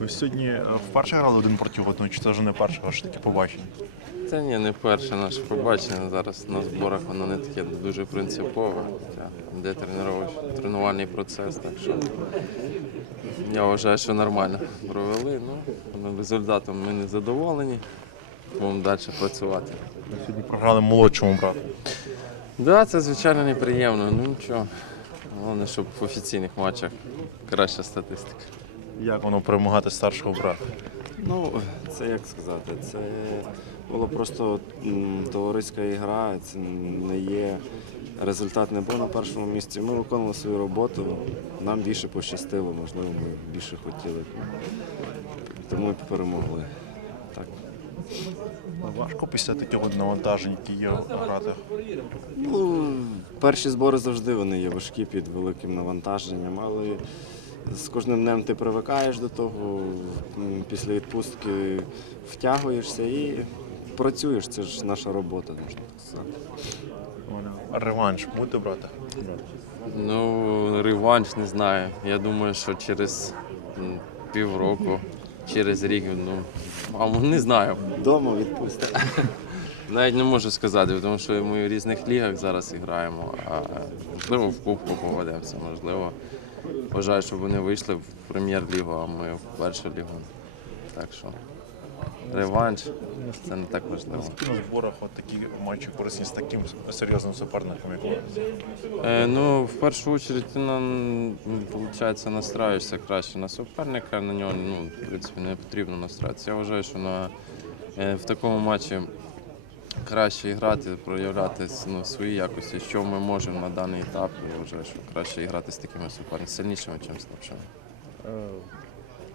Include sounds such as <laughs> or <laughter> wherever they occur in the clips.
Ви сьогодні е, вперше грали один проти одного, чи це вже не перше ваше таке побачення? Це ні, не перше наше побачення. Зараз на зборах воно не таке дуже принципове. Де тренувальний процес, так що я вважаю, що нормально провели. Ну, результатом ми не задоволені. Будемо далі працювати. Ви сьогодні програли молодшому брату. Так, да, це звичайно неприємно, ну нічого. Головне, щоб в офіційних матчах краща статистика. Як воно перемагати старшого брата? Ну, це як сказати, це була просто товариська ігра, це не є результат не був на першому місці. Ми виконували свою роботу, нам більше пощастило, можливо, ми більше хотіли. Тому і перемогли. Так. Важко після таких от навантажень, які є грати. Ну, перші збори завжди вони є важкі під великим навантаженням, але з кожним днем ти привикаєш до того, після відпустки втягуєшся і працюєш. Це ж наша робота, можна так сказати. Реванш будете брати? Ну, реванш не знаю. Я думаю, що через півроку, через рік, ну, а не знаю. Дома відпустка. <laughs> Навіть не можу сказати, тому що ми в різних лігах зараз граємо, а можливо в кубку поведемося, можливо. Бажаю, щоб вони вийшли в прем'єр-лігу, а ми в першу лігу. Так що реванш це не так важливо. Скільки на зборах от такі матчі корисні з таким серйозним суперником, як ви? Е, ну, в першу чергу ти нам, виходить, настраюєшся краще на суперника, на нього ну, в принципі, не потрібно настраюватися. Я вважаю, що на, е, в такому матчі краще грати, проявляти ну, свої якості, що ми можемо на даний етап. Я вважаю, що краще грати з такими суперниками, сильнішими, ніж слабшими.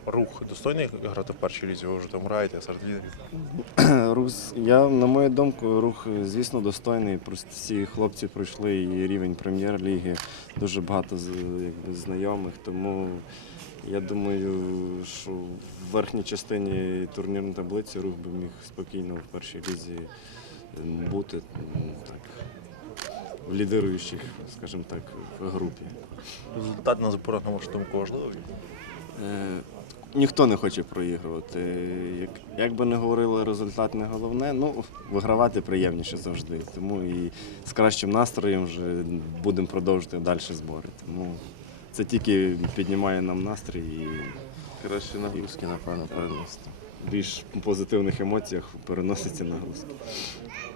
Рух достойний грати в першій лізі, ви вже там граєте, серед лідерів. <clears throat> Рух, я, на мою думку, рух, звісно, достойний. Просто всі хлопці пройшли і рівень прем'єр-ліги, дуже багато якби, знайомих. Тому я думаю, що в верхній частині турнірної таблиці рух би міг спокійно в першій лізі бути так, в лідируючих, скажімо так, в групі. Результат на на вашу думку, важливий. Е, Ніхто не хоче проігрувати. Як, як би не говорили, результат не головне. Ну, вигравати приємніше завжди. Тому і з кращим настроєм вже будемо продовжувати далі збори. Тому це тільки піднімає нам настрій і Краще нагрузки, напевно, переносити. більш позитивних емоціях переноситься нагрузки.